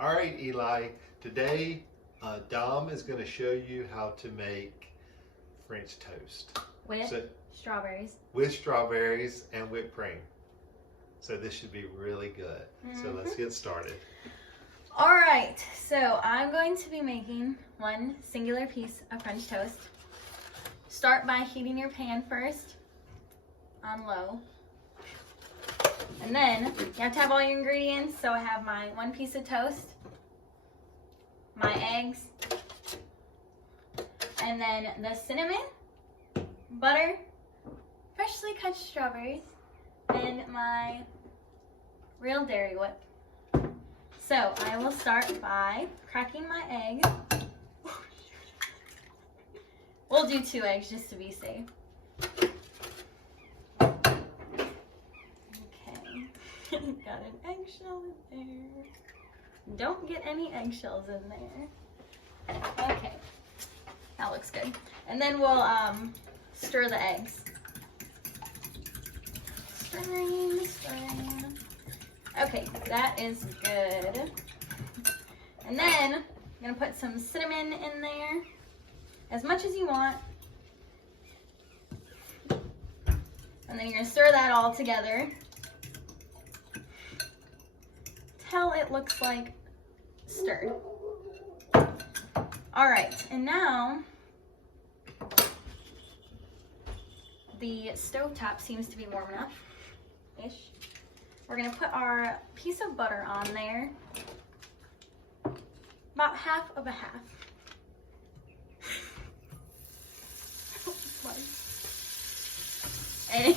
All right, Eli. Today, Dom is going to show you how to make French toast With strawberries. with strawberries and whipped cream. So this should be really good. So let's get started. All right, so I'm going to be making one singular piece of French toast. Start by heating your pan first on low. And then you have to have all your ingredients. So I have my one piece of toast, my eggs, and then the cinnamon, butter, freshly cut strawberries, and my real Dairy Whip. So I will start by cracking my egg. We'll do 2 eggs just to be safe. Got an eggshell in there. Don't get any eggshells in there. Okay, that looks good. And then we'll stir the eggs. Stirring. Okay, that is good. And then I'm gonna put some cinnamon in there, as much as you want. And then you're gonna stir that all together till it looks like stirred. All right, and now the stovetop seems to be warm enough-ish. We're gonna put our piece of butter on there, about half of a half. And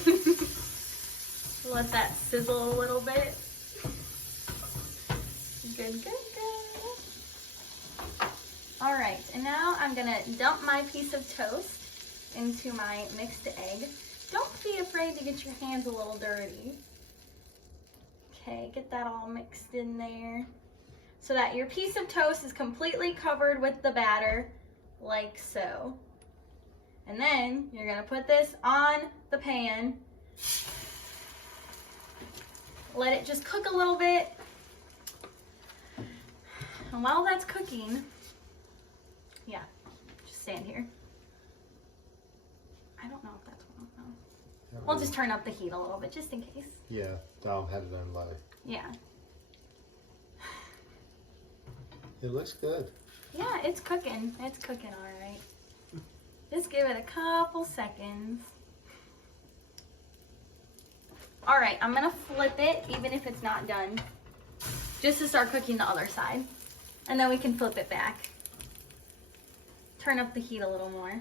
let that sizzle a little bit. Good. All right, and now I'm gonna dump my piece of toast into my mixed egg. Don't be afraid to get your hands a little dirty. Okay, get that all mixed in there so that your piece of toast is completely covered with the batter, like so. And then you're gonna put this on the pan. Let it just cook a little bit. And while that's cooking, yeah, just stand here. I don't know if that's one of them. We'll just turn up the heat a little bit, just in case. Yeah, Dom had it on low. Yeah. It looks good. Yeah, it's cooking. It's cooking all right. Just give it a couple seconds. All right, I'm gonna flip it, even if it's not done, just to start cooking the other side. And then we can flip it back. Turn up the heat a little more.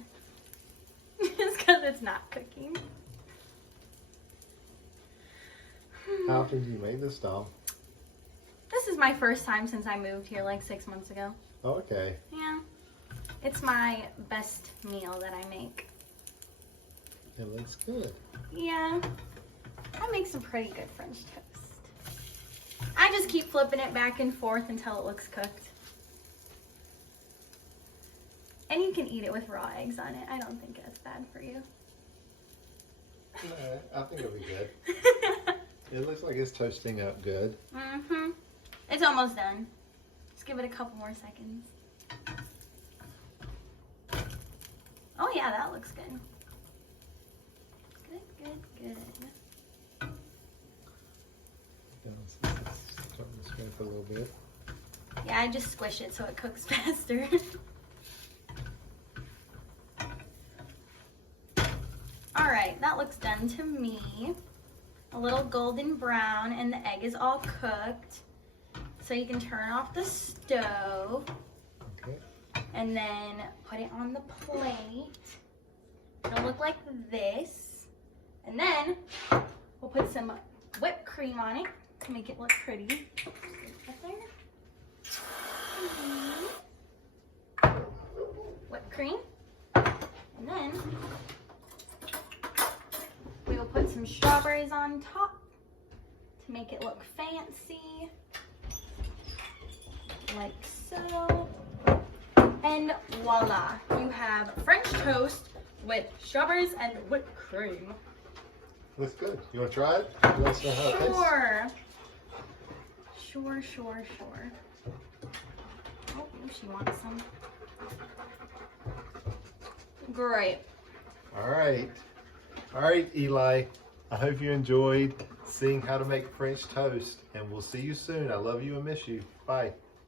Just because it's not cooking. How often do you make this, Dom? This is my first time since I moved here like 6 months ago. Oh, okay. Yeah. It's my best meal that I make. It looks good. Yeah. I make some pretty good French toast. I just keep flipping it back and forth until it looks cooked. And you can eat it with raw eggs on it. I don't think that's bad for you. I think it'll be good. It looks like it's toasting up good. Mm-hmm. It's almost done. Just give it a couple more seconds. Oh yeah, that looks good. Good. Starting to scrape a little bit. Yeah, I just squish it so it cooks faster. All right, that looks done to me. A little golden brown and the egg is all cooked. So you can turn off the stove. Okay. And then put it on the plate. It'll look like this. And then we'll put some whipped cream on it to make it look pretty. Right there. Whipped cream. And then we will put some strawberries on top to make it look fancy. Like so. And voila, you have French toast with strawberries and whipped cream. Looks good. You want to try it? You want to know how it tastes? Sure. Oh, she wants some. Great. All right, Eli. I hope you enjoyed seeing how to make French toast, and we'll see you soon. I love you and miss you. Bye.